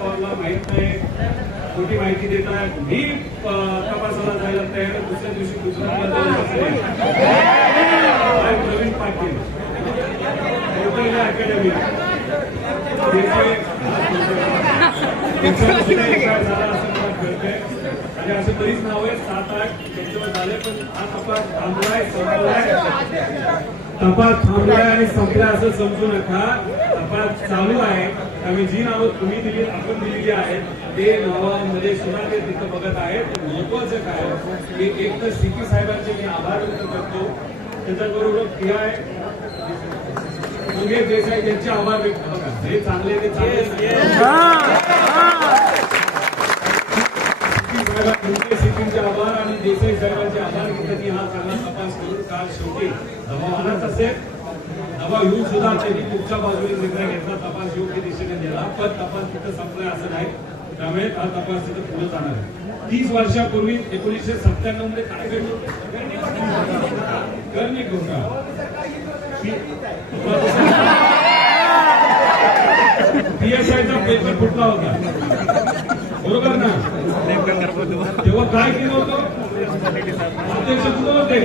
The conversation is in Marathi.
पवारला माहित नाही, खोटी माहिती देतात, मी तपासाला जायला तयार, दुसऱ्या दिवशी गुजरातला प्रवीण पाटील अकॅडमी झाला असं मला कळतंय. आणि असे बरीच नाव आहेत, 7-8 त्यांच्यावर झाले, पण हा तपास थांबलाय, आणि संपला असं समजू नका. तपास चालू आहे. आम्ही जी नावं तुम्ही दिली, आपण दिलेली आहेत, ते नावामध्ये सुद्धा ते तिथं बघत आहेत. महत्वाचं काय की एक तर सीपी साहेबांचे मी आभार व्यक्त करतो, त्याच्याबरोबर PI योगेश देसाई यांचे आभार व्यक्त बघा, हे चांगले ते चांगले सीपीचे आभार आणि देसाई साहेबांचे आभार की त्यांनी हा चांगला तपास करून काल शेवटी दबाव आलाच असेल. दबाव येऊन सुद्धा त्यांनी पुढच्या बाजूने निर्णय घेतला, तपास योग्य दिशेने दिला, पण तपास तिथं संपलाय असं नाही. त्यामुळे हा तपास तिथं पुढे जाणार आहे. 30 वर्षापूर्वी 1997 मध्ये काय घडलं? करणी घोटाळा. PSIचा पेपर फुटला होता, बरोबर ना? तेव्हा काय केलं होतं? अध्यक्ष कुठे होते?